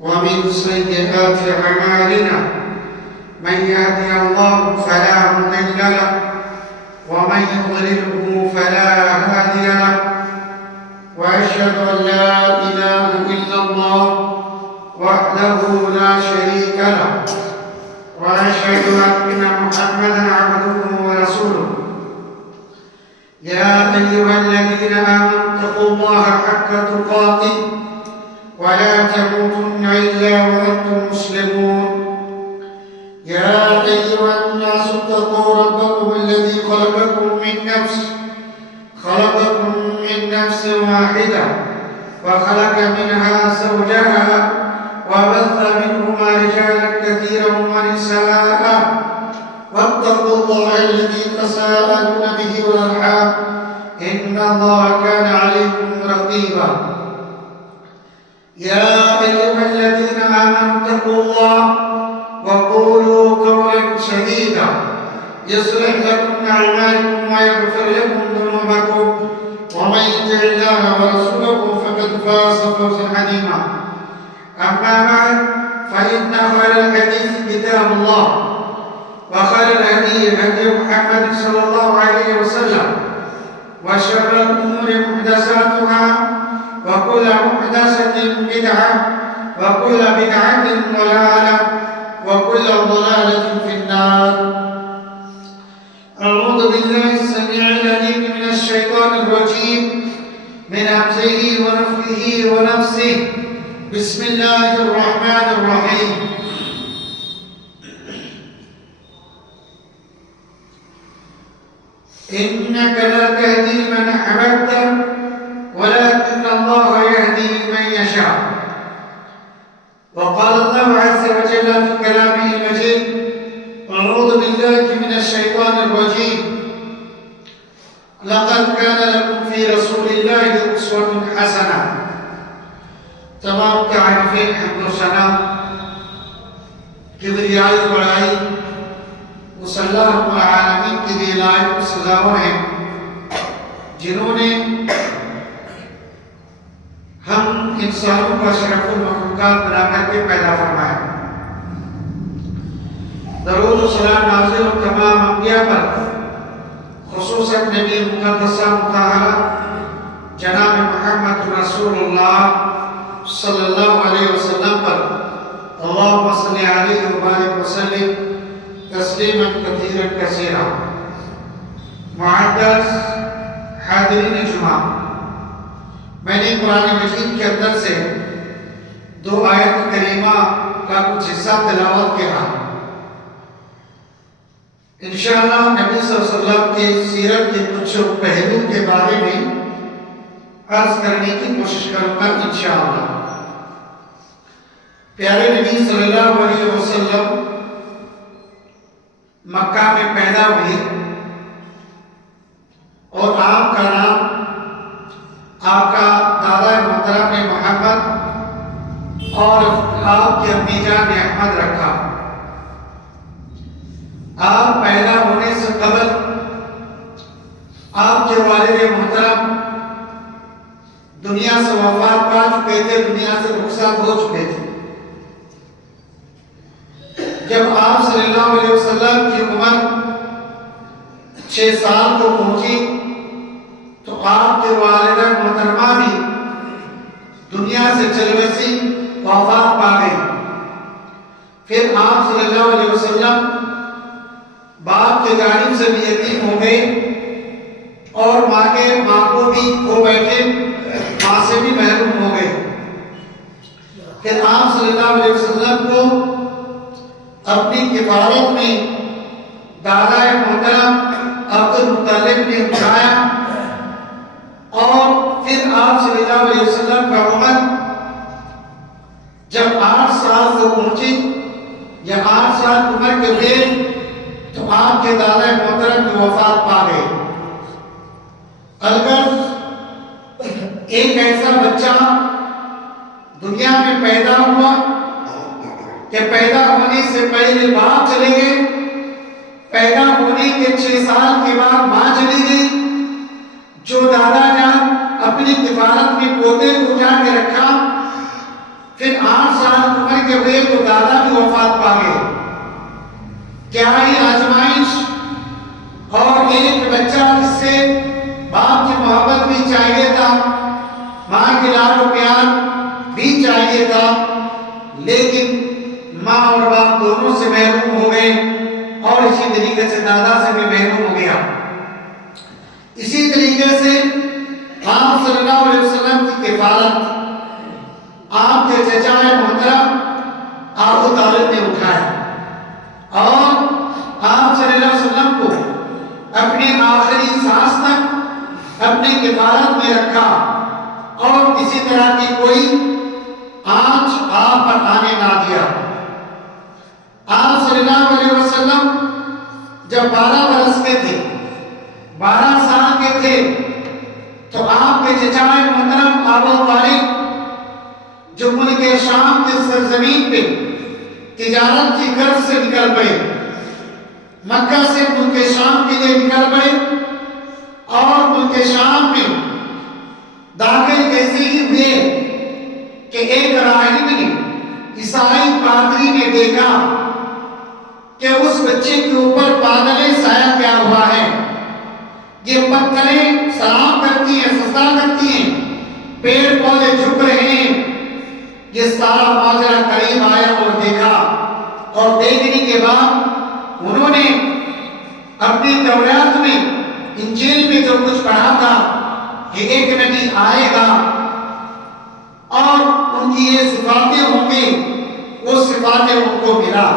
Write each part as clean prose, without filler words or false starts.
ومن سيئات أعمالنا من يهدي الله فلا مضل له ومن يضلله فلا هادي له وأشهد أن لا إله إلا الله وحده لا شريك له وأشهد أن محمدا عبده ورسوله يا أيها الذين آمنوا اتقوا الله حق تقاته ولا تموتن إلا وأنتم مسلمون يا أيها الناس اتقوا ربكم الذي خلقكم من نفس واحدة وخلق منها زوجها وبث منهما رجالا كثيرا ونساء واتقوا الله الذي تساءلون به والأرحام إن الله كان عليكم رقيبا يا أيها الذين آمنوا اتقوا الله وقولوا قولا سديدا يصلح لكم أعمالكم ويغفر لكم ذنوبكم ومن يطع الله ورسوله فقد فاز فوزا عظيما أما بعد فإن خير الحديث كتاب الله وخير الهدي هدي محمد صلى الله عليه وسلم وشر الأمور محدثاتها وكل محدثة بدعة وكل بدعة ضلالة وكل ضلالة في النار. أعوذ بالله السميع العليم من الشيطان الرجيم من همزه ونفخه ونفسه. بسم الله الرحمن الرحيم. إنك لا تهدي من أحببت ولكن الله يهدي من يشاء. وقال الله عز وجل في كلامه المجيد: أعوذ بالله من الشيطان الرجيم. لقد كان لكم في رسول الله أسوة حسنة. تمام تعریفیں حمد و ثنا کبریائی و بڑائی اس اللہ رب العالمین کی دی لائق سزاؤں ہیں جنہوں نے ہم انسانوں کا شرف المخلوقات بنا کر کے پیدا فرمایا. درود و سلام نازل و تمام انبیاء پر، خصوصاً نبی مقدسہ مطہرہ جناب محمد رسول اللہ صلی اللہ علیہ وسلم پر اللہم صلی علیہ وبارک وسلم تسلیما کثیرا کثیرا. معزز حاضرین جمعہ، میں نے قرآن مجید کے اندر سے 2 آیت کریمہ کا کچھ حصہ تلاوت کیا. انشاءاللہ نبی صلی اللہ علیہ وسلم کی سیرت کے کچھ پہلو کے بارے میں عرض کرنے کی کوشش کروں گا انشاءاللہ. پیارے نبی صلی اللہ علیہ وسلم مکہ میں پیدا ہوئے اور آپ کا نام آپ کا دادا محترم نے محمد اور آپ کی امی جان نے احمد رکھا. آپ پیدا ہونے سے قبل آپ کے والد محترم دنیا سے وفات پا چکے تھے، دنیا سے رخصت ہو چکے تھے. جب آپ صلی اللہ علیہ وسلم کی عمر 6 سال کو پہنچی تو آپ کے والدہ محترمہ بھی دنیا سے چل بسی، وفات پا گئی. پھر آپ صلی اللہ علیہ وسلم باپ کے جانب سے بھی یتیم ہو گئے اور ماں کو بھی کھو بیٹھے، ماں سے بھی محروم ہو گئے. پھر آپ صلی اللہ علیہ وسلم کو اپنی کفالت میں دادا محترم عبد المطلب نے اٹھایا اور پھر آپ صلی اللہ علیہ وسلم کا عمر جب 8 سال کو پہنچی یا 8 سال عمر کے ہوئے تو آپ کے دادا محترم کی وفات پا گئے. البتہ ایک ایسا بچہ دنیا میں پیدا ہوا کہ پیدا ہونے سے پہلے باپ چلے گئے، پیدا ہونے کے 6 سال کے بعد ماں چلی گئی، جو دادا جان اپنی کفالت میں پوتے کو جا کے رکھا. پھر 8 سال عمر کے ہوئے تو دادا بھی وفات پا گئے. کیا ہی آزمائش. اور ایک بچہ جس سے باپ کی محبت بھی چاہیے تھا, ماں کے لاڈ و پیار بھی چاہیے تھا, لیکن ماں اور باپ دونوں سے محروم ہو گئے اور اسی طریقے سے دادا سے بھی محروم ہو گیا. اسی طریقے سے آپ صلی اللہ علیہ وسلم کی کفالت آپ کے چچا محترم ابو طالب نے اٹھایا اور آپ صلی اللہ علیہ وسلم کو اپنے آخری سانس تک اپنی کفالت میں رکھا اور کسی طرح کی کوئی آنچ آپ پر آنے نہ دیا. آپ صلی اللہ علیہ وسلم جب 12 برس کے تھے, 12 سال کے تھے, تو آپ کے چچا محترم ابو طالب جو ملک شام کے سرزمین پہ تجارت کی غرض سے نکل پڑے, مکہ سے ملک شام کے لیے نکل پڑے اور ملک شام میں داخل ایسے ہی ہوئے کہ ایک راہب نے, عیسائی پادری نے دیکھا کہ اس بچے کے اوپر بادل سایہ کیا ہوا ہے. یہ پتھریں سلام کرتی ہیں, سجدہ کرتی ہیں, پیڑ پودے جھک رہے ہیں. یہ سارا ماجرا قریب آیا اور دیکھا, اور دیکھنے کے بعد انہوں نے اپنی تورات میں, انجیل میں جو کچھ پڑھا تھا کہ ایک نبی آئے گا اور ان کی یہ صفاتیں ہوں گی, وہ صفاتیں ان کو ملا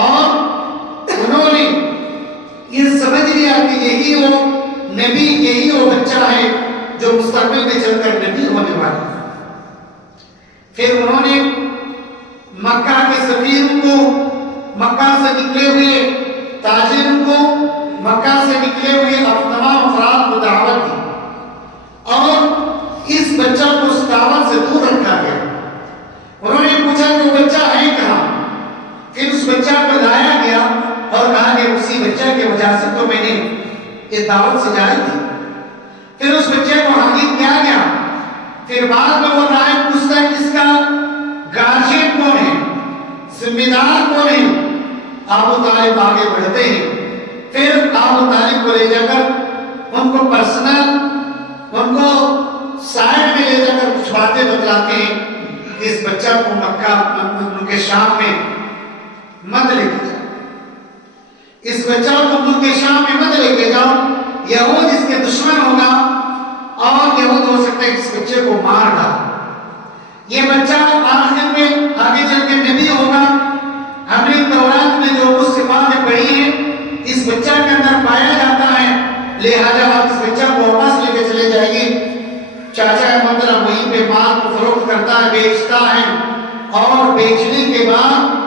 اور انہوں نے یہ سمجھ لیا کہ یہی وہ نبی, یہی وہ بچہ ہے جو مستقبل میں چل کر نبی ہونے والا ہے. پھر انہوں نے مکہ کے سفیروں کو, مکہ سے نکلے ہوئے تاجروں کو, مکہ سے نکلے ہوئے تمام افراد کو دعوت دی اور اس بچہ کو اس دعوت سے دور رکھا گیا. انہوں نے پوچھا کہ وہ بچہ ہے کہاں. پھر اس بچہ کو لایا گیا اور کہا کہ اسی بچہ کی وجہ سے تو میں نے یہ دعوت سجائی تھی. پھر اس بچے کو حاضر کیا گیا. پھر بعد میں وہ راہب پوچھتا ہے اس کا گارجین کون ہے, ذمہ دار کون ہے. ابو طالب آگے بڑھتے ہیں. پھر ابو طالب کو لے جا کر ان کو پرسنل, ان کو سائڈ میں لے جا کر کچھ باتیں بتلاتے ہیں کہ اس بچہ کو مکہ ملک شام میں مت لے کے جاؤ, اس بچہ کو ملک شام میں مت لے کے جاؤ, یہود اس کے دشمن ہوگا اور یہود ہو سکتا ہے اس بچے کو مار ڈالے. یہ بچہ آخر میں آگے چل کے نبی ہوگا. ہم نے تورات میں جو کچھ صفاتیں پڑھی ہیں اس بچہ کے اندر پایا جاتا ہے, لہذا آپ اس بچہ کو واپس لے کے چلے جائیے. چاچا محترم وہیں پہ مال کو فروخت کرتا ہے, بیچتا ہے اور بیچنے کے بعد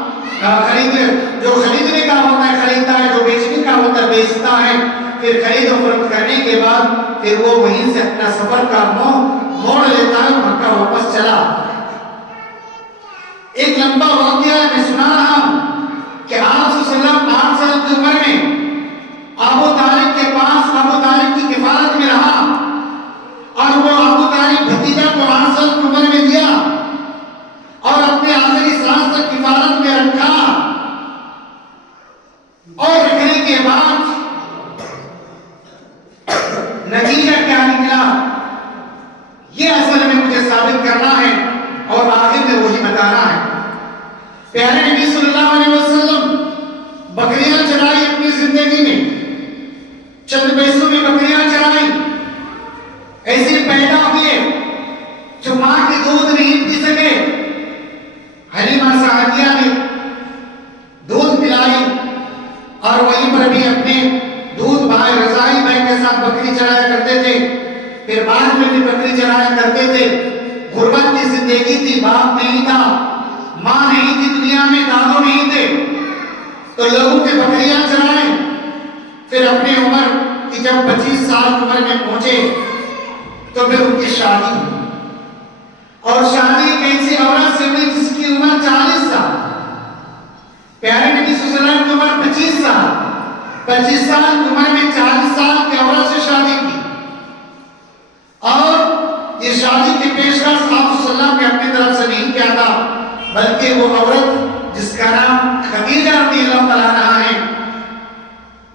جو خریدنے کا ہوتا ہے خریدتا ہے, جو بیچنے کا ہوتا ہے بیچتا ہے. پھر خرید و فروخت کرنے کے بعد پھر وہ وہیں سے اپنا سفر کا موڑ لیتا ہے, مکہ واپس چلا. ایک لمبا واقعہ میں سنا رہا ہوں کہ آپ صلی اللہ علیہ وسلم 8 سال کی عمر میں ابو طالب کے پاس ابو طالب کی کفالت میں رہا اور وہ ابو طالب بھتیجا کو 8 سال کی عمر میں دیا اور اپنے آخری سانس تک کفالت میں رکھا. اور رکھنے کے بعد نتیجہ کیا نکلا یہ اصل میں مجھے ثابت کرنا ہے اور آخر میں وہی بتانا ہے. پیارے نبی صلی اللہ علیہ وسلم بکریاں چرائی اپنی زندگی میں, چند پیسوں میں بکریاں چرائی, ایسے پیدا ہوئے جو ماں کی دودھ نہیں پی سکے. حلیمہ سعدیہ نے دودھ پلائی اور وہیں پر بھی اپنے دودھ بھائی رضائی بھائی کے ساتھ بکری چرایا کرتے تھے. پھر بعد میں بھی بکری چرایا کرتے تھے. غربت کی زندگی تھی, باپ نہیں تھا, ماں نہیں تھی دنیا میں, دادو نہیں تھے, تو لوگوں کے بکریاں چرائیں. پھر اپنی عمر کی جب 25 سال عمر میں پہنچے تو پھر ان کی شادی ہوئی اور شادی ایک ایسی عورت سے ہوئی جس کی عمر 40 سال. پیارے نبی صلی اللہ علیہ وسلم کی عمر 25 سال, 25 سال عمر میں 40 سال کی عورت سے شادی کی اور یہ شادی کی پیشکش آپ صلی اللہ علیہ وسلم نے اپنی طرف سے نہیں کیا بلکہ وہ عورت جس کا نام خدیجہ رضی اللہ تعالیٰ عنہا ہے،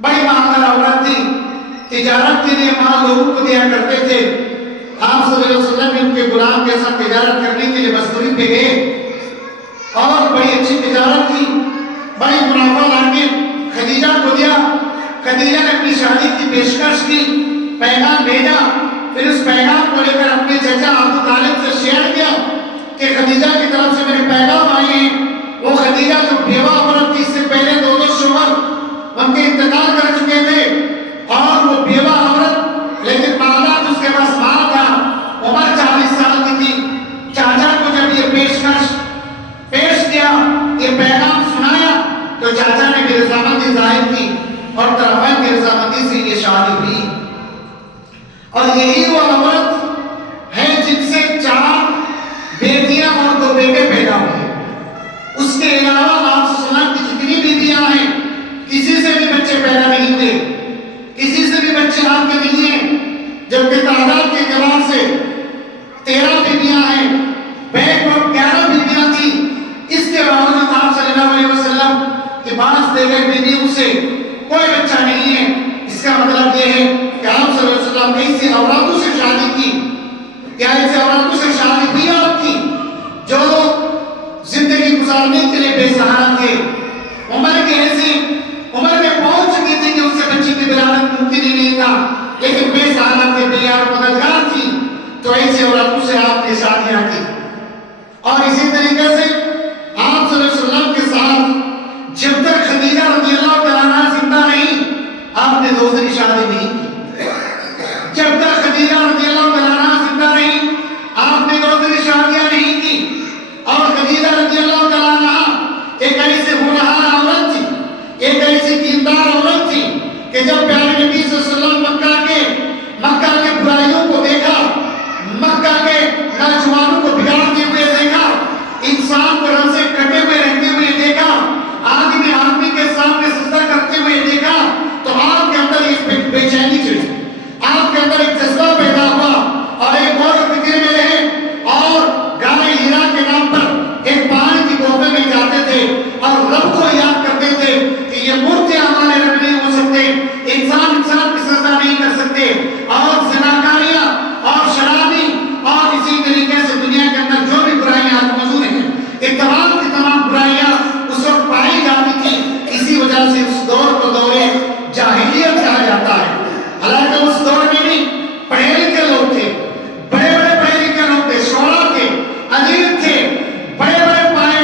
بڑی مالدار عورت تھی، تجارت کے لیے مال لوگوں کو دیا کرتے تھے۔ آپ صلی اللہ علیہ وسلم نے ان کے غلام کے ساتھ تجارت کرنے کے لیے مزدوری پہ گئے اور بڑی اچھی تجارت کی، بڑی منافع لا کے خدیجہ کو دیا۔ خدیجہ نے اپنی شادی کی پیشکش کی، پیغام بھیجا، پھر اس پیغام کو لے کر اپنے چچا ابو طالب سے شیئر کیا کہ خدیجہ کی طرف سے میرے پیغام آئے ہیں۔ وہ خدیجہ جو بیوہ عورت تھی، اس سے پہلے دو شوہر ان کے انتقال کر چکے تھے، اور وہ بیوہ عورت لیکن معاملات اس کے پاس مال تھا، عمر 40 سال کی تھی۔ چاچا کو جب یہ پیشکش پیش کیا، یہ پیغام سنایا، تو چاچا نے بھی رضامندی ظاہر کی اور طرفین کی رضامندی سے یہ شادی ہوئی۔ اور یہی وہ عورت ہے جن سے 4 بیٹیاں اور 2 بیٹے پیدا ہوئے۔ اس کے علاوہ آپ صلی اللہ علیہ وسلم کی جتنی بیویاں ہیں، کسی سے بھی بچے پیدا نہیں ہوئے، کسی سے بھی بچے آپ کے نہیں ہیں، جبکہ تعداد کے اعتبار سے 13 بیویاں ہیں، بیک وقت 11 بیویاں تھیں۔ اس کے باوجود آپ صلی اللہ علیہ وسلم کے پاس دیگر بیویوں سے کوئی بچہ نہیں ہے۔ اس کا مطلب یہ ہے کہ آپ صلی اللہ علیہ وسلم نے ایسی عورتوں سے شادی کی، کیا ایسی عورتوں سے شادی ہوئی آپ کی جو زندگی گزارنے کے لیے بے سہارا تھے، عمر کے ایسی عمر میں پہنچ چکی تھی کہ اس سے بچی کی ولادت ممکن ہی نہیں تھا، لیکن بے سہارا تھے، بے یار مددگار تھی، تو ایسی عورتوں سے آپ نے شادیاں کی۔ اور اسی طریقے سے آپ صلی اللہ علیہ وسلم کے ساتھ جب تک خدیجہ رضی اللہ تعالیٰ عنہا زندہ نہیں، آپ نے دوسری شادی نہیں کی۔ جب تک خدیجہ رضی اللہ تعالیٰ عنہا زندہ رہی، آپ نے دوسری شادیاں نہیں کی۔ اور خدیجہ رضی اللہ تعالیٰ عنہا ایک ایسی ہونہار عورت تھی، ایک ایسی دیندار عورت تھی کہ جب پیارے نبی صلی اللہ علیہ وسلم مکہ کے برائیوں کو دیکھا، مکہ کے نوجوانوں کو بگاڑتے ہوئے دیکھا، انسان کو رن سے کٹے ہوئے رہتے ہوئے دیکھا، آدمی کے سامنے سجدہ کرتے ہوئے دیکھا، تو آپ کے اندر ایک بے چینی چڑھی، آپ کے اندر ایک جذبہ پیدا ہوا، اور ایک اور فکر میں رہے، اور گارے ہیرا کے نام پر ایک پہاڑ کی گوبے میں جاتے تھے اور رب کو یاد کرتے تھے کہ یہ مورتیاں ہمارے رب نہیں ہو سکتے، انسان کی سزا نہیں کر سکتے، اور زناکاریاں اور شرابی اور اسی طریقے سے دنیا کے اندر جو بھی برائیاں موجود ہیں، یہ تمام کی تمام برائیاں اس وقت پائی جاتی تھی۔ اسی وجہ سے اس دور کو دور جاہلیت کہا جاتا ہے۔ حالانکہ اس دور میں بھی پڑھے لکھے لوگ تھے، بڑے بڑے پڑھے لکھے لوگ تھے، شعراء تھے، ادیب تھے، بڑے بڑے پائے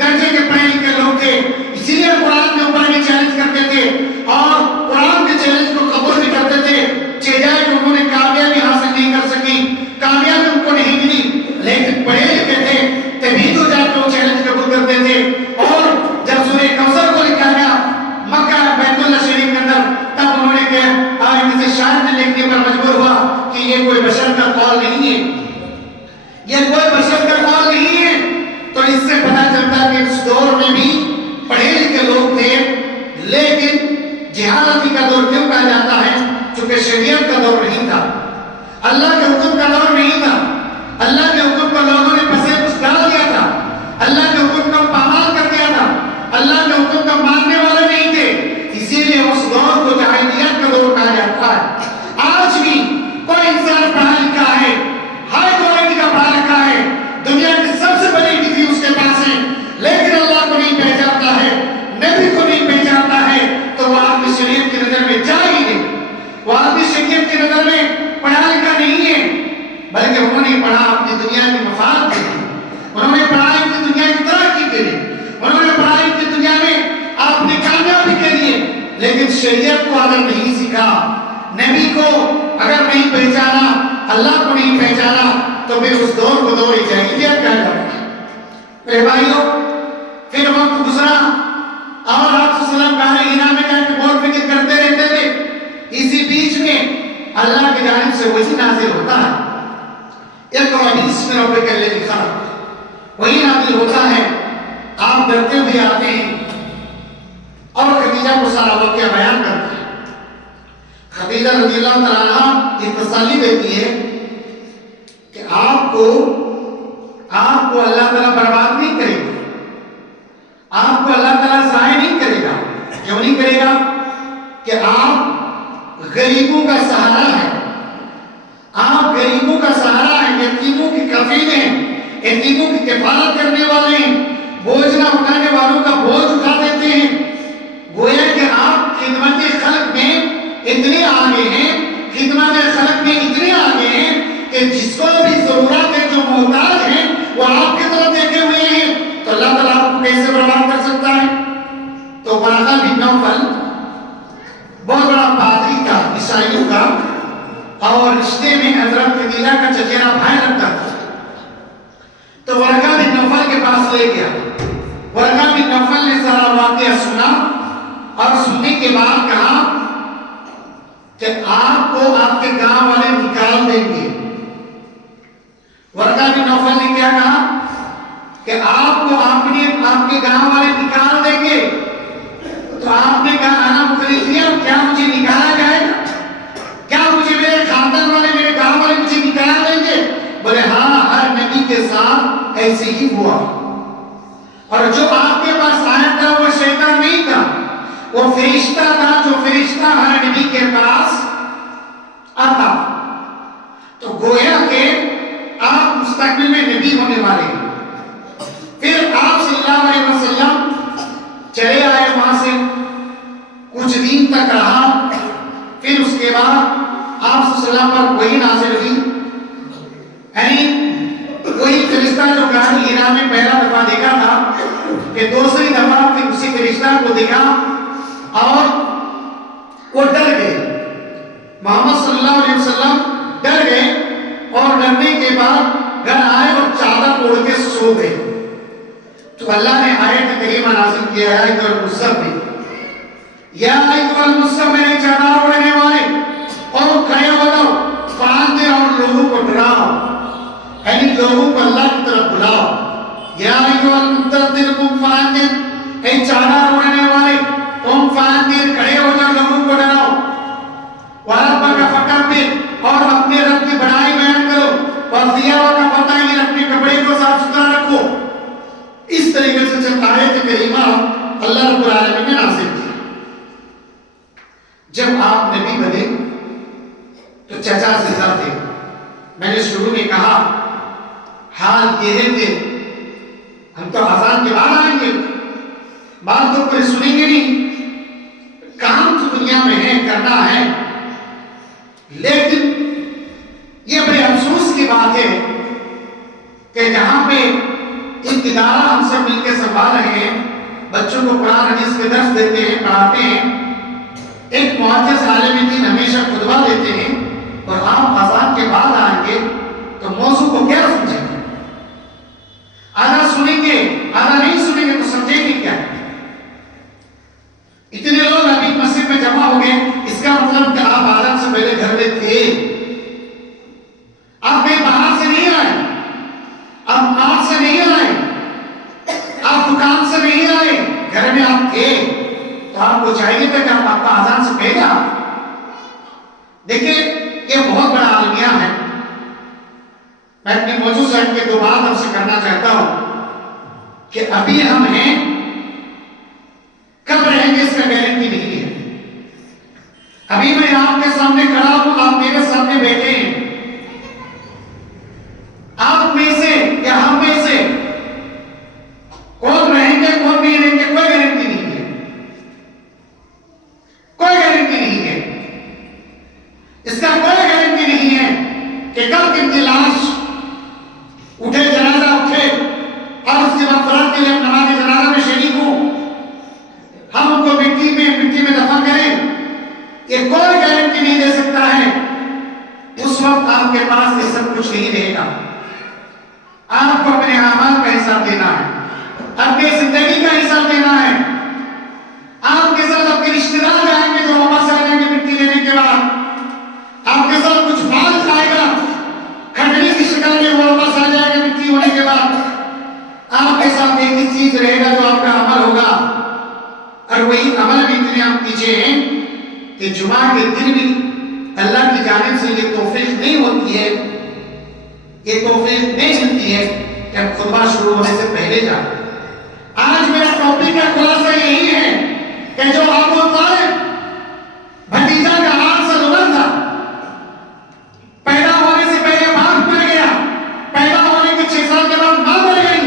درجے کے پڑھے لکھے لوگ تھے، اسی لیے قرآن کے اوپر بھی چیلنج کرتے تھے اور قرآن کے چیلنج کو قبول بھی کرتے تھے، چیزیں کہ انہوں نے کامیابی حاصل نہیں کر سکی، کامیابی ان کو نہیں ملی، لیکن پڑھے لکھے تھے، تبھی تو جا کے وہ چیلنج قبول کرتے تھے۔ اور جب سورہ کوثر کو لکھا گیا مکہ بیت اللہ شریف کے اندر، تب انہوں نے کہا آئے سے شاعر نے لکھنے پر مجبور ہوا کہ یہ کوئی بشر کا قول نہیں ہے، یہ کوئی بشر کا قول نہیں ہے۔ تو اس سے پتہ چلتا ہے کہ اس دور میں بھی پڑھے لکھے لوگ تھے، لیکن جہالتی کا دور کیوں کہا جاتا ہے؟ چونکہ شریعت کا دور نہیں تھا، اللہ کے حکم کا دور نہیں تھا، اللہ کے حکم کو لوگوں نے پسے کچھ ڈال دیا تھا، اللہ کے حکم کو پامال کر دیا تھا، اللہ کے حکم کا ماننے والے نہیں تھے، اسی لیے اس دور کو جاہلیت کا دور کہا جاتا ہے۔ آج بھی کوئی انسان پڑھا لکھا ہے، ہائی کوالٹی کا پڑھا لکھا ہے، دنیا کی سب سے بڑی ڈگری اس کے پاس ہے، لیکن اللہ کو نہیں پہچانتا ہے، نبی کو نہیں پہچانتا ہے، تو وہ آدمی شریعت کی نظر میں جا ہی نہیں، وہ آدمی شریعت کی نظر میں پڑھا لکھا نہیں ہے، بلکہ انہوں نے پڑھا اپنی دنیا کے مفاد کے لیے، انہوں نے پڑھا اپنی دنیا کی ترقی کے لیے، انہوں نے پڑھا اپنی دنیا میں اپنی کامیابی کے لیے، لیکن شریعت کو اگر نہیں سیکھا، نبی کو اگر نہیں پہچانا، اللہ کو نہیں پہچانا، تو پھر اس دور کو دور جاہلیت کہا جاتا ہے۔ میرے بھائیوں، پھر وقت گزرا اور آپ صلی اللہ علیہ وسلم گارے ہیرا میں جا کے بہت فکر کرتے رہتے تھے، اسی بیچ میں اللہ کی جانب سے وحی نازل ہوتا ہے، اقرأ باسم ربک الذی خلق، وحی نازل ہوتا ہے، آپ ڈرتے ہوئے آتے ہیں اور خدیجہ کو سارا واقعہ بیان کرتے ہیں۔ خدیجہ رضی اللہ تعالیٰ عنہا یہ تسلی دیتی ہے کہ آپ کو اللہ تعالیٰ برباد نہیں کرے گا، حفاظت کرنے والے ہیں، بوجھ نہ اٹھانے والوں کا بوجھ اٹھا دیتے ہیں۔ گویا کہ آپ خدمت خلق میں اتنے آگے ہیں، خدمت خلق میں اتنے آگے ہیں کہ جس کو بھی ضرورت ہے، جو محتاج ہیں، وہ آپ کی طرف دیکھے ہوئے ہیں، تو اللہ تعالیٰ آپ کو کیسے برباد کر سکتا ہے؟ تو ورقہ بن نوفل بہت بڑا پادری تھا عیسائیوں کا، اور رشتے میں حضرت خدیجہ کا چچیرا بھائی لگتا تھا۔ تو ورقہ بن نوفل کے پاس لے گیا۔ ورقہ بن نوفل نے سارا واقعہ سنا، اور سننے کے بعد کہا کہ آپ کو آپ کے گاؤں والے نکال دیں گے۔ ورقہ بن نوفل نے کیا کہا کہ آپ کو آپ کے گاؤں والے نکال دیں گے۔ تو آپ نے کہا انا مخلصیہ، کیا مجھے نکالا جائے گا؟ کیا مجھے میرے خاندان والے، میرے گاؤں والے مجھے نکال دیں گے؟ بولے ہاں، ہر نبی کے ساتھ ایسے ہی ہوا، اور جو آپ کے پاس آیا تھا وہ شیطان نہیں تھا، وہ فرشتہ تھا، جو فرشتہ ہر نبی کے پاس آتا۔ تو گویا کہ آپ مستقبل میں نبی ہونے والے ہیں۔ پھر آپ صلی اللہ علیہ وسلم چلے آئے وہاں سے، کچھ دن تک رہا، پھر اس کے بعد آپ صلی اللہ علیہ وسلم پر وہی نازل ہوئی، یعنی وہی فرشتہ جو کہانی ہیرا میں پہلا دفعہ دیکھا تھا، کہ دوسری دفعہ پھر اسی فرشتہ کو دیکھا اور وہ ڈر گئے۔ محمد صلی اللہ علیہ وسلم ڈر گئے، اور ڈرنے کے بعد گھر آئے اور چادر اوڑھ کے سو گئے۔ تو اللہ نے آیت کریمہ نازل کیا ہے ایت المزمل، یا ایت المزمل، میری چادر اوڑھنے والے، اور کھڑے ہو جاؤ، فانذر، اور لوگوں کو ڈراؤ، یعنی لوگوں کو اللہ کی طرف بلاؤ۔ یا ایت المدثر قم فانذر، اے چادر اوڑھنے والے، قم فانذر، کھڑے ہو جاؤ، لوگوں کو ڈراؤ۔ وربک فکبر، اور اپنے رب کی بڑائی بیان کرو، وثیابک فطہر، اپنے کپڑے کو صاف ستھرا رکھو۔ اس طریقے سے جب آیت کریمہ اللہ رب العالمین نے نازل کی، جب آپ نبی بنے تو چچا زندہ تھے۔ میں نے شروع میں کہا حال یہ ہے کہ ہم تو آزان کے بعد آئیں گے، بات تو کوئی سنیں گے نہیں، کام تو دنیا میں ہے، کرنا ہے، لیکن یہ بڑے افسوس کی بات ہے کہ جہاں پہ ادارہ ہم سب مل کے سنبھال رہے ہیں، بچوں کو قرآن حدیث کے درس دیتے ہیں، پڑھاتے ہیں، ایک معزز عالم دین ہمیشہ خطبہ دیتے ہیں، اور آپ آزان کے بعد آئیں گے تو موضوع کو کیا سمجھیں گے؟ آدھا سنیں گے، آدھا نہیں سنیں گے، تو سمجھیں گے کیا؟ اتنے لوگ ابھی مسجد میں جمع ہو گئے، اس کا مطلب کہ آپ آزان سے پہلے گھر میں تھے، آپ کہیں باہر سے نہیں آئے، آپ مارٹ سے نہیں آئے، آپ دکان سے نہیں آئے، گھر میں آپ تھے، تو آپ کو چاہیے تھا کہ آپ کا آزان سے پہلے آئے۔ دیکھیں یہ بہت بڑا عالمیہ ہے۔ میں اپنے موضوع سے ہٹ کے دو بات آپ سے کرنا چاہتا ہوں کہ ابھی ہم ہیں، کب رہیں گے اس کا گارنٹی نہیں ہے۔ ابھی میں آپ کے سامنے کھڑا ہوں، آپ میرے سامنے بیٹھے ہیں، آپ میں سے یا ہم میں سے کون رہیں گے کون نہیں رہیں گے، کوئی گارنٹی نہیں ہے، کوئی گارنٹی نہیں ہے، اس کا کوئی گارنٹی نہیں ہے کہ کب کتنی لاش اٹھے، جنازہ اٹھے، اور اس کے بعد فرات کے لیے ہم نماز جنازہ میں شریک ہوں، ہم ان کو مٹی میں دفن کریں، یہ کوئی گارنٹی نہیں دے سکتا ہے۔ اس وقت آپ کے پاس یہ سب کچھ نہیں رہے گا، آپ کو اپنے اعمال کا حساب دینا ہے، اپنی زندگی کا حساب دینا ہے۔ آپ کے ساتھ آپ کے رشتہ دار جائیں گے جو واپس آ جائیں گے مٹی لینے کے بعد، آپ کے ساتھ کچھ مال جائے گا کھٹڑی کی شکل میں، وہ واپس آ جائے گا مٹی ہونے کے بعد۔ آپ کے ساتھ ایک ہی چیز رہے گا جو آپ کا عمل ہوگا، اور وہی عمل بھی اتنے آپ پیچھے ہیں کہ جمعہ کے دن بھی اللہ کی جانب سے یہ توفیق نہیں ہوتی ہے، یہ توفیق نہیں ملتی ہے کہ ہم خطبہ شروع ہونے سے پہلے جائیں۔ آج میرا ٹاپک کا خلاصہ یہی ہے کہ جو ابو طالب بھتیجا کا ہاتھ سے دلہن تھا، پیدا ہونے سے پہلے باپ مر گیا، پیدا ہونے کے 6 سال کے بعد ماں مر گئی،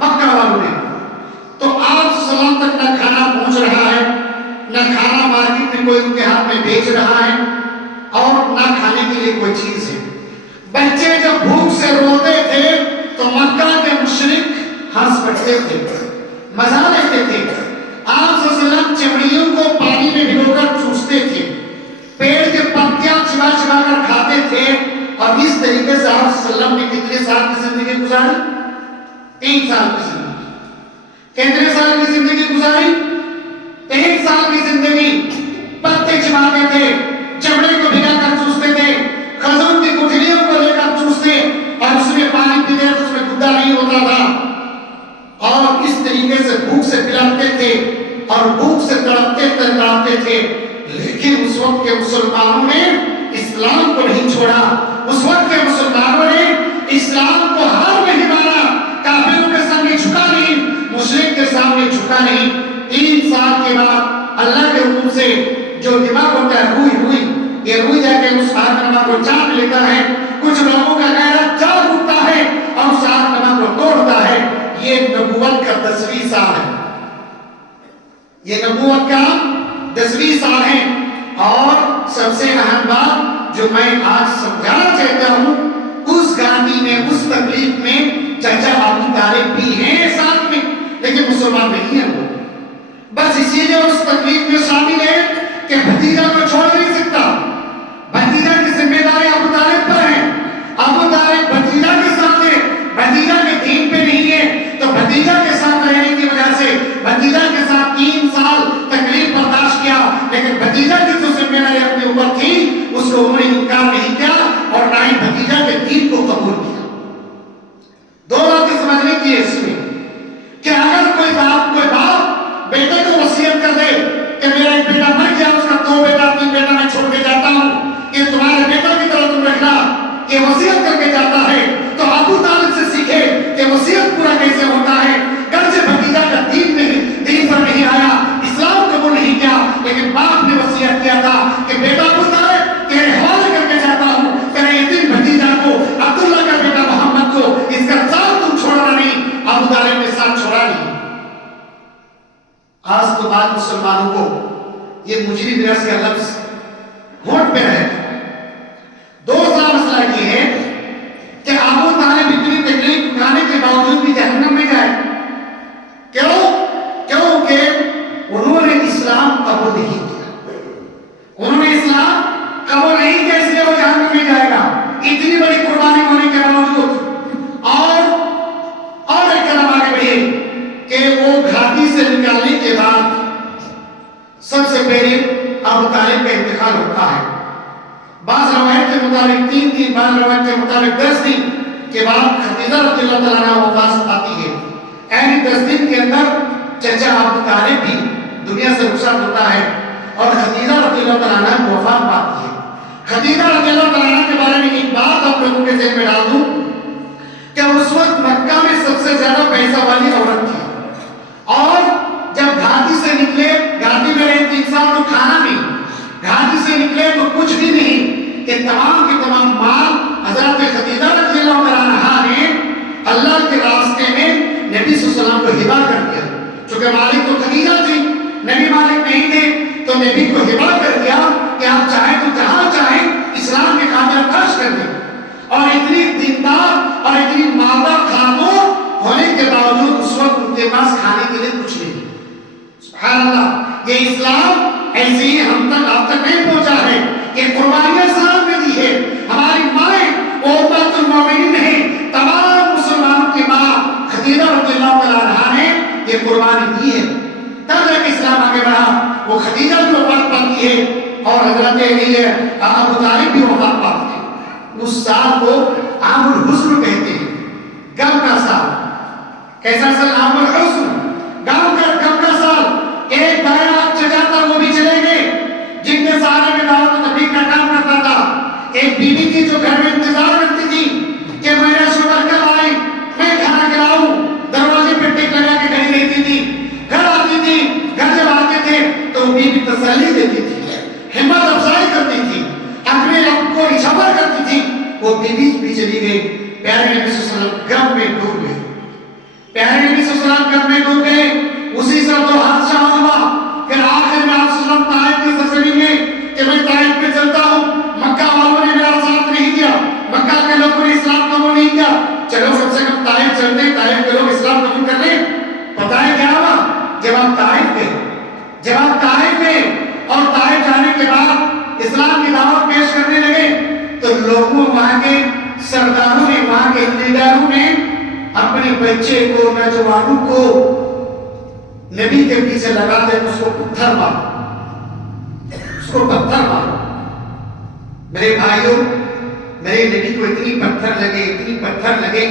مکہ والوں نے. تو آپ سلام تک نہ کھانا پہنچ رہا ہے، نہ کھانا مارکیٹ میں کوئی ان کے ہاتھ میں بیچ رہا ہے، اور نہ کھانے کے لیے کوئی چیز ہے. بچے جب بھوک سے روتے تھے تو مکہ کے مشرک ہنس پڑتے تھے، مزہ لیتے تھے. آپ صلی اللہ علیہ وسلم چمڑیوں کو پانی میں بھگو کر چوستے تھے، پیڑ کے پتیاں چبا چبا کر کھاتے تھے. اور اس طریقے سے آپ صلی اللہ علیہ وسلم نے کتنے سال کی زندگی گزاری؟ 3 سال کی زندگی. کتنے سال کی زندگی گزاری؟ 1 سال کی زندگی. پتے چباتے تھے، چمڑے کو بھگا کر چوستے تھے، کھجور کی گٹھلیوں کو لے کر چوستے، اور اس میں پانی پیتے تو اس میں گدا نہیں ہوتا تھا. اور اس طریقے سے بھوک سے پلاتے تھے اور بھوک سے تڑپتے تھے. لیکن اس وقت کے مسلمانوں نے اسلام کو نہیں چھوڑا. اس وقت کے مسلمانوں نے اسلام کو ہار نہیں مانا، کافروں کے سامنے جھکا نہیں، مشرک کے سامنے جھکا نہیں. 3 سال کے بعد اللہ کے حکم سے جو دماغ ہوتا ہے روئی یہ روئی جا کے اس آتما کو چاٹ لیتا ہے. کچھ لوگوں کا غیرت جاگ اٹھتا ہے اور اس آتما کو توڑتا ہے. یہ نبوت کا 10ویں سال ہے، یہ نبوت کا 10ویں سال ہے. اور سب سے اہم بات جو میں آج سمجھانا چاہتا ہوں، اس گاندھی میں، اس تکلیف میں چچا ابو طالب بھی ہیں ساتھ میں، لیکن مسلمان نہیں ہیں وہ. بس اسی لیے اس تکلیف میں شامل ہے کہ بھتیجا کو چھوڑ نہیں سکتا. بھتیجا کی ذمہ داری ابو طالب پر ہے. ابو طالب بھتیجا کے ساتھ ہے، بھتیجا کے دین پہ نہیں ہے، تو بھتیجا کے ساتھ رہنے کی وجہ سے بھتیجا کے ساتھ 3 سال تکلیف برداشت کیا. لیکن بھتیجا کی جو ذمہ داری اپنے اوپر تھی اس کو انہوں نے انکار نہیں کیا اور نہ ہی بھتیجا کے دین کو قبول کیا. 2 باتیں سمجھنے کی ہے اس میں کہ اگر کوئی باپ بیٹے کو وصیت کر دے کہ میرا ایک بیٹا مر گیا، اس کا 2 بیٹا 3 بیٹا میں چھوڑ کے جاتا ہوں، کہ تمہارے بیٹا کی طرح تم رکھنا، یہ وصیت کر کے جاتا ہے، تو ابو طالب سے سیکھے کہ وصیت پورا کیسے ہوتا ہے. گرچہ بھتیجا کا دین پر نہیں آیا، اسلام قبول نہیں کیا، لیکن باپ نے وصیت کیا تھا کہ بیٹا ابو طالب تیرے حوالے کر کے جاتا ہوں، تیرے یتیم بھتیجا کو، عبداللہ کا بیٹا محمد کو، اس کا ساتھ تم چھوڑنا نہیں. ابو طالب نے ساتھ چھوڑا نہیں. آج تو بعد مسلمانوں کو یہ مجرم رس کا لفظ ہوٹ پہ رہے. دوسرا مسئلہ یہ ہے کہ ابو طالب اتنی تکلیف اٹھانے کے باوجود بھی جہنم میں جائے. کیونکہ انہوں نے اسلام قبول نہیں کیا. انہوں نے اسلام قبول نہیں کیا، اس لیے وہ جہنم میں جائے گا اتنی بڑی قربانی ہونے کے باوجود. اور ایک قدم آگے بڑھیے کہ وہ گھاٹی سے نکالنے کے بعد سب سے پہلے ابو طالب کا انتقال ہوتا ہے. بعض روایت کے مطابق 3 دن، بعض روایت کے مطابق 10 دن کے بعد خدیجہ رضی اللہ تعالیٰ عنہ وفات پاتی ہے. یعنی 10 دن کے اندر چچا ابو طالب بھی دنیا سے رخصت ہوتا ہے اور خدیجہ رضی اللہ تعالیٰ عنہ وفات پاتی ہے. خدیجہ رضی اللہ تعالیٰ عنہ کے بارے میں ایک بات آپ لوگوں کے ذہن میں ڈال دوں کہ اس وقت مکہ میں سب سے زیادہ پیسہ والی عورت تھی. اور جب گھاٹی سے نکلے، گھاٹی میں رہے 3 سال تو کھانا نہیں، گھاٹی سے نکلے تو کچھ بھی نہیں. یہ تمام کے تمام مال حضرت خدیجہ رضی اللہ عنہا نے اللہ کے راستے میں نبی صلی اللہ علیہ وسلم کو ہبہ کر دیا. چونکہ مالک تو خدیجہ تھی، نبی مالک نہیں تھے، تو نبی کو ہبہ کر دیا کہ آپ چاہیں تو جہاں چاہیں اسلام کے خاطر خرچ کر دیں. اور اتنی دیندار اور اتنی مالدار خاتون ہونے کے باوجود اس وقت ان کے پاس کھانے کے لیے کچھ نہیں. سبحان اللہ، یہ اسلام ایسے ہی ہم تک آپ تک نہیں پہنچا ہے. یہ قربانیاں اسلام نے دی ہے. ہماری مائیں امہات المومنین ہیں، تمام مسلمانوں کی ماں خدیجہ رضی اللہ تعالیٰ عنہا نے یہ قربانی دی ہے. تب جا کے اسلام آگے بڑھا. وہ خدیجہ بھی وفات پاتی ہے اور حضرت ابو طالب بھی وفات پاتے ہیں. اس سال کو عام الحزن کہتے ہیں، غم کا سال. کیسا سال؟ عام الحزن، غم کا سال. ایک بھائی آپ چچا وہ بھی چلے گئے جن کے سہارے میں دعوت و تبلیغ کا کام کرتا تھا. ایک بیوی تھی جو گھر میں انتظار کرتی تھی کہ میرا شوہر کب آئے، میں کھانا کھلاؤں. دروازے پہ ٹک لگا کے کھڑی رہتی تھی. گھر آتی تھی، گھر جب آتے تھے تو بیوی تسلی دیتی تھی، ہمت افزائی کرتی تھی، اپنے آپ کو اجابت کرتی تھی. وہ بیوی بھی چلی گئی. پیارے نبی صلی اللہ علیہ وسلم غم میں ڈوب گئے. پیارے نبی صلی اللہ علیہ وسلم گھر میں ڈوب گئے، اسی سے تو حادثہ ہوا. پھر آخر میں آپ صلی اللہ علیہ وسلم طائف کی سرزمین میں کہ میں طائف پہ چلتا ہوں، مکہ والوں نے میرا ساتھ نہیں دیا، مکہ کے لوگوں نے اسلام قبول نہیں کیا، چلو سب سے کم طائف چلتے ہیں، طائف کے لوگ اسلام قبول کر لیں. پتہ ہے کیا ہوا؟ جب آپ طائف گئے اور طائف جانے کے بعد اسلام کی دعوت پیش کرنے لگے تو لوگوں، وہاں کے سرداروں نے، وہاں کے لیڈروں نے اپنے بچے کو، نوجوانوں کو نبی کے پیچھے لگا دے اس کو پتھر مارو. میرے بھائیوں، میرے نبی کو اتنی پتھر لگے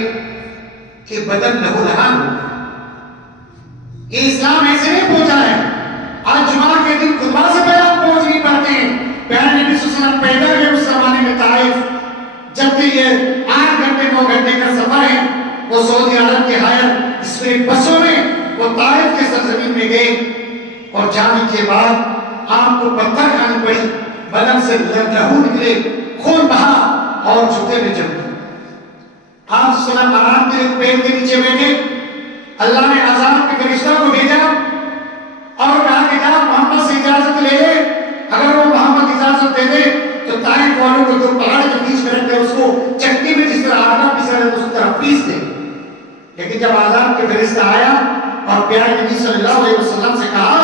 کہ بدن لہو لہان ہو گیا. یہ اسلام ایسے نہیں پہنچا ہے. آج جمعہ کے دن خطبہ سے پہلے آپ پہنچ نہیں پاتے ہیں. پیارے نبی صلی اللہ علیہ وسلم پیدا ہوئے اس زمانے میں طائف، جبکہ یہ 8 گھنٹے 9 گھنٹے کا سفر ہے. وہ سعودی عرب کے ہائر اسپیڈ بسوں میں وہ طائف کے سرزمین میں گئے اور جانے کے بعد آپ کو پتھر کھانی پڑی، بدن سے لہو نکلے، خون بہا اور جوتے میں جم گئے. آپ صلی اللہ علیہ وسلم آرام کے پیڑ کے نیچے بیٹھے. اللہ نے عذاب کے فرشتوں کو بھیجا اور کہا کہ جا محمد سے اجازت لے لے. اگر وہ محمد اجازت دے دے تو طائف والوں کو تو پہاڑ کے بیچ میں رکھ کر اس کو چکی میں جس طرح آٹا پیسا ہے اس طرح پیس دے. لیکن جب عذاب کے فرشتہ آیا اور پیارے نبی صلی اللہ علیہ وسلم سے کہا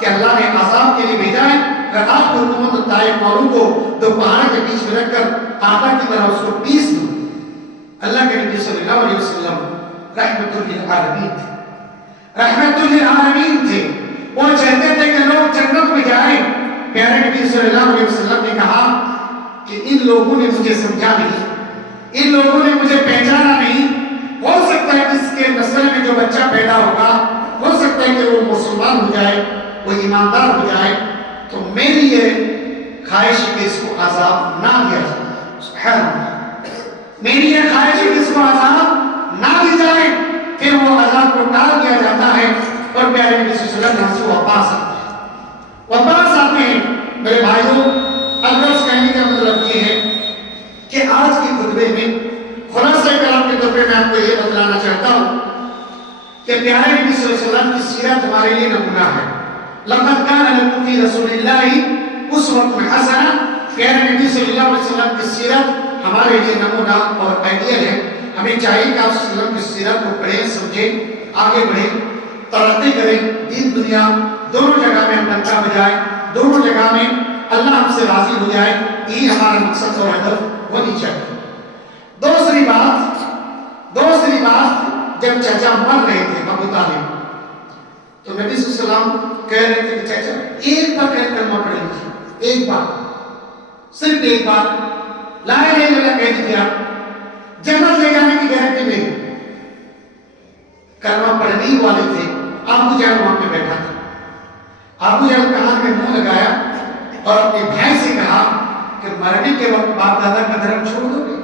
کہ اللہ نے عذاب کے لیے بھیجا ہے، اگر آپ کو حکومت طائف والوں کو تو پہاڑ کے بیچ میں رکھ کر آٹا کی طرح اس کو پیس دو. اللہ کے نبی صلی اللہ علیہ وسلم رحمت للعالمین تھے. وہ چاہتے تھے کہ لوگ جنت میں جائیں. پیارے نبی صلی اللہ علیہ وسلم نے کہا کہ ان لوگوں نے مجھے سمجھا نہیں، ان لوگوں نے مجھے پہچانا نہیں. ہو سکتا ہے اس کے نسل میں جو بچہ پیدا ہوگا ہو سکتا ہے کہ وہ مسلمان ہو جائے، وہ ایماندار ہو جائے. تو میری یہ خواہش ہے کہ اس کو عذاب نہ دیا جائے. سبحان اللہ، میری یہ خواہش ہے کہ اس کو عذاب نہ دی جائے. پھر وہ عذاب کو ٹال دیا جاتا ہے اور پیارے نبی صلی اللہ علیہ وسلم سے واپس آتے ہیں. میرے بھائیوں، الغرض کہنے کا مطلب یہ ہے کہ آج کی خطبے میں خلاصہ کلام کے طور پہ میں آپ کو یہ بتلانا چاہتا ہوں کہ پیارے نبی صلی اللہ علیہ وسلم کی سیرت ہمارے لیے نمونہ ہے. لقد كان لكم في رسول الله اسوة حسنة. پیارے نبی صلی اللہ علیہ وسلم کی سیرت ہمارے لیے نمونہ اور آئیڈیل ہے. ہمیں چاہیے کہ آپ صلی اللہ علیہ وسلم کی سیرت کو پڑھیں، سمجھیں، آگے بڑھیں، ترقی کریں، دین دنیا دونوں جگہ میں اپنا کام بجائے، دونوں جگہ میں اللہ ہم سے راضی ہو جائے. یہ ہمارا مقصد اور ہدف ہونی چاہیے. دوسری بات جب چچا مر رہے تھے ابو طالب تو نبی صلی اللہ علیہ وسلم کہہ رہے تھے کہ چچا ایک بار کلمہ پڑھ لیجیے، ایک بار، صرف ایک بار لا الہ الا اللہ کہہ دیجیے، آپ جنت لے جانے کی گارنٹی نہیں. کلمہ پڑھنے والے تھے. ابو جہل وہاں پہ بیٹھا تھا. ابو جہل کہاں میں منہ لگایا اور اپنے بھائی سے کہا کہ مرنے کے وقت باپ دادا کا دھرم چھوڑ دو گے؟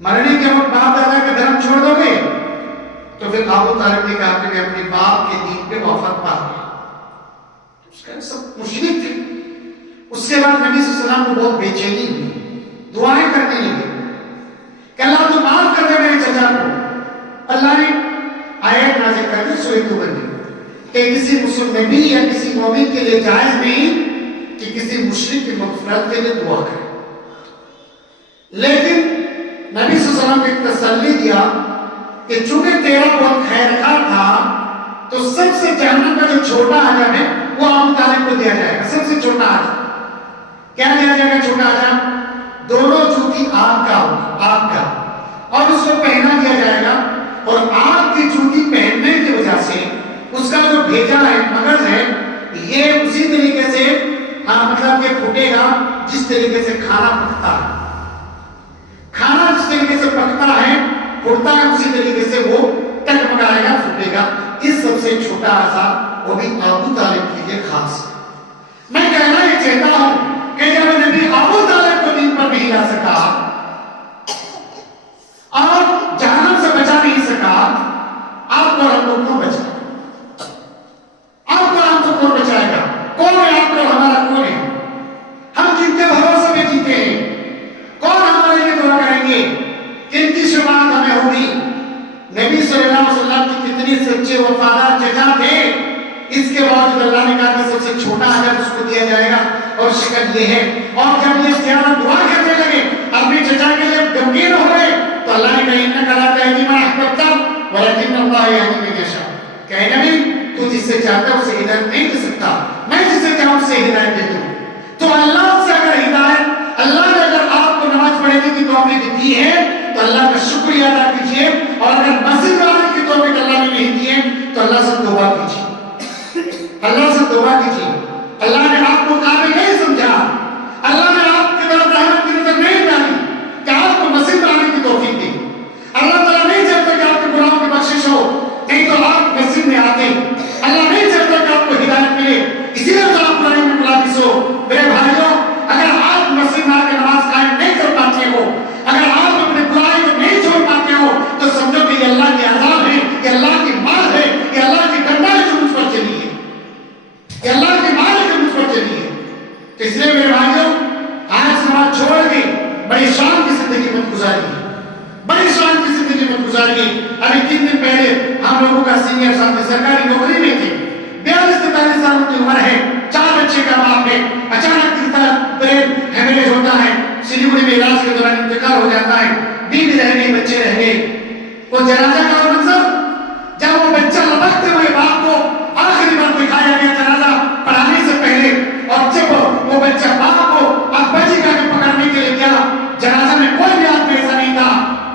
مرنے کے وقت باپ دادا کا دھرم چھوڑ دو گے؟ تو پھر ابو طالب نے کہا کہ میں اپنے باپ کے دین پہ وفات پا گیا. اس کا سب مشرک تھے. اس کے بعد نبی صلی اللہ علیہ وسلم کو بہت بے چینی ہوئی، دعائیں کرنے لگے کہ اللہ تو معاف کر دے میرے چچا کو. اللہ نے آیت نازل کر دی سورۃ توبہ میں کہ کسی مسلم نبی یا کسی مومن کے لیے جائز نہیں کہ کسی مشرک کی مغفرت کے لیے دعا کرے. لیکن نبی صلی اللہ علیہ وسلم نے تسلی دیا کہ چونکہ تیرا بہت خیر خواہ تھا تو سب سے جہنم کا جو چھوٹا عجب ہے وہ ابو طالب کو دیا جائے گا. سب سے چھوٹا عجب کیا دیا جائے گا؟ چھوٹا عجب دونوں جوتی آگ کا اور اس کو پہنا دیا جائے گا. اور آگ کی جوتی پہننے کی وجہ سے اس کا جو بھیجا ہے مغز ہے یہ اسی طریقے سے مطلب کہ پھٹے گا جس طریقے سے کھانا پکتا ہے. کھانا جس طریقے سے پکتا ہے پھٹتا ہے اسی طریقے سے وہ ٹکمکائے گا، پھٹے گا. اس سب سے چھوٹا عذاب وہ بھی ابو طالب کے لیے خاص ہے. میں کہنا یہ چاہتا ہوں کہ جب نبی ابو طالب کو دین پر نہیں لا سکا اور جہنم سے بچا نہیں سکا، آپ کو ہم لوگ کون بچائے گا؟ آپ کو ہم کو کون بچائے گا؟ کون ہے آپ کو؟ ہمارا کون ہے؟ ہم جن کے بھروسے میں جیتے ہیں، کون ہمارے لیے دعا کریں گے؟ کن کی شفاعت ہمیں ہوگی؟ نبی صلی اللہ علیہ وسلم کی کتنی سچے وفادار چچا تھے، اس کے باوجود اللہ نے کہا کہ سب سے چھوٹا حجر اس کو دیا جائے گا، اور شکل یہ ہے۔ اور جب یہ سیاحت دعا کرنے لگے اپنے چچا کے لیے غمگین ہو گئے تو اللہ نے کہا انک لا تہدی من احببت ولکن اللہ یہدی من یشاء، کہ اے نبی تو جس سے چاہتا ہے اسے ہدایت نہیں دے سکتا، میں جسے چاہوں اسے ہدایت دیتا ہوں۔ تو اللہ سے اگر ہدایت، اللہ نے اگر آپ کو نماز پڑھنے کی توفیق دی ہے تو اللہ کا شکریہ ادا کیجیے، اور اگر مسجد میں آنے کی توفیق اللہ نے نہیں دی ہے تو اللہ سے توبہ کیجیے، اللہ سے توبہ کیجیے۔ اللہ نے آپ کو قابل نہیں سمجھا، اللہ نے آپ کی طرف رحمت کی نظر نہیں ڈالی کہ آپ کو مسجد میں آنے کی توفیق دی۔ اللہ تعالیٰ نہیں چاہتا کہ آپ کے گناہوں کی بخشش ہو، نہیں تو آپ مسجد میں آتے۔ اللہ نہیں چاہتا کہ آپ کو ہدایت ملے، اسی لیے تو آپ قرآن میں ملابس ہو۔ میرے بھائیوں، اگر آپ مسجد میں آ کے نماز قائم نہیں کر پاتے ہو، اگر آپ اپنے برائی کو نہیں چھوڑ پاتے ہو، تو سمجھو کہ یہ اللہ کی عذاب ہے، یہ اللہ کی مار ہے، یہ اللہ کی ڈنڈا ہے جو مجھ پر چلی ہے، یہ اللہ کی مار ہے جو مجھ پر چلی ہے۔ تو اس لیے میرے بھائیوں، آج نماز چھوڑ کے بڑی شان کی زندگی مت گزاریے، بڑی شان کی زندگی مت گزاریے۔ ابھی 3 دن پہلے ہم لوگوں کا سینئر صاحب سرکاری نوکری میں تھے، 42-43 سال کی عمر ہے، 4 بچے کا باپ ہے، اچانک اس طرح برین ہیمریج ہوتا ہے، سلیگوڑی میں علاج کے دوران انتقال ہو جاتا ہے، بیوی رہ گئی، بچے رہ گئے۔ وہ جنازہ کا منظر، جب وہ بچہ لپکتے ہوئے باپ کو آخری بار دکھایا گیا جنازہ پڑھانے سے پہلے، اور جب وہ بچہ باپ کو ابا جی کا کے پکڑنے کے لیے گیا، جنازہ میں کوئی بھی آدمی ایسا نہیں تھا،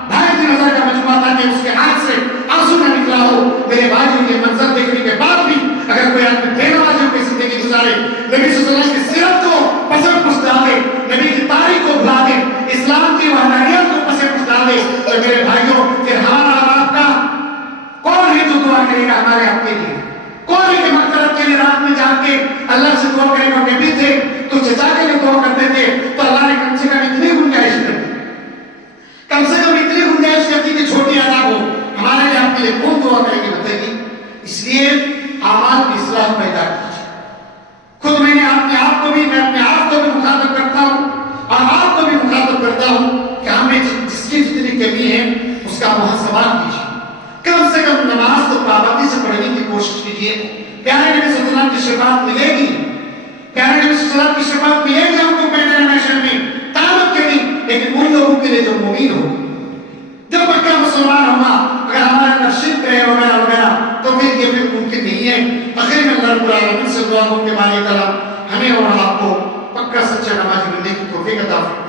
2,500 کا مجموعہ تھا کہ اس کے ہاتھ سے آنسو نہ نکلا ہو۔ میرے بھائیوں، یہ منظر دیکھنے کے بعد بھی اگر کوئی آدمی بے نمازیوں کی زندگی گزارے، نبی صلی اللہ علیہ وسلم کی سیرت کو پسند پوچھ ڈالے، نبی کی تاریخ کو بھلا دے، اسلام کی وحدانیت کو پسند پوچھ ڈالے، تو میرے بھائیوں پھر ہمارا اور آپ کا کون ہے جو دعا کرے گا ہمارے آپ کے لیے؟ کون ہے کہ مغفرت کے لیے رات میں جا کے اللہ سے دعا کرے گا؟ نبی تھے تو چچا کے لیے دعا کرتے تھے، تو اللہ نے کم سے کم اتنی گنجائش کر دی، کم سے کم اتنی گنجائش کرتی کہ چھوٹی عذاب ہو، ہمارے لیے آپ کے لیے کون دعا کرے گی بتائیے؟ اس لیے اعمال کی اصلاح پیدا کیجیے۔ خود میں اپنے آپ کو بھی مخاطب کرتا ہوں اور آپ کو بھی مخاطب کرتا ہوں کہ ہمیں جس کی جتنی کمی ہے اس کا محاسبہ کیجیے، کم سے کم نماز تو پابندی سے پڑھنے کی کوشش کیجیے۔ پیارے نبی صلی اللہ علیہ وسلم کی شفاعت ملے گی، پیارے نبی صلی اللہ علیہ وسلم کی شفاعت ملے گی ہم کو پہلے محشر میں قیامت کے دن، لیکن ان لوگوں کے لیے جو مومن ہو، جو پکا مسلمان ہوگا، اگر ہمارے اندر شرک ہے وغیرہ وغیرہ تو پھر یہ بھی ممکن نہیں ہے۔ آخر میں اللہ رب العالمین سے دعا ہو کہ باری تعالیٰ ہمیں اور آپ کو پکا سچا نمازی بننے کی توفیق عطا فرمائے۔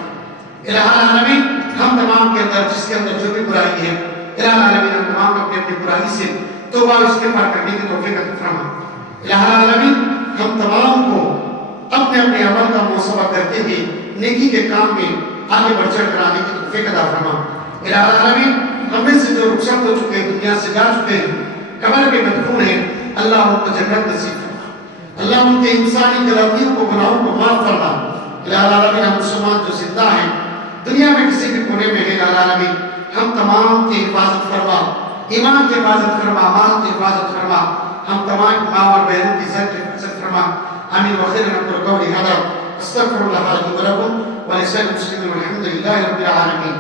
الہ العالمین، ہم تمام کے اندر جس کے اندر جو بھی برائی ہے، الہ العالمین ہم تمام کو اپنی برائی سے توبہ استغفار کرنے کی توفیق عطا فرمائے۔ الہ العالمین، ہم تمام کو اپنے اپنے عمل کا محاسبہ کرتے ہوئے نیکی کے کام میں آگے بڑھ چڑھ کر آنے کی توفیق عطا فرمائے۔ الہ العالمین، ہم میں سے جو رخصت ہو چکے ہیں، دنیا سے جا چکے ہیں، قبر میں مدفون ہیں، اللہ ان کو جنت نصیب فرما، اللہ ان کے انسانی غلطیوں کو، گناہوں کو معاف فرما۔ الہ العالمین، ہم مسلمان جو زندہ ہیں، دنیا میں کسی بھی کونے میں ہیں، الہ العالمین ہم تمام کی حفاظت فرما، ایمان کی حفاظت فرما، مال کی حفاظت فرما، ہم تمام ماں اور بہنوں کی عزت کی حفاظت فرما۔ آمین وخير نقول قولي هذا استغفر الله لي ولكم ولسائر المسلمين والحمد لله رب العالمين۔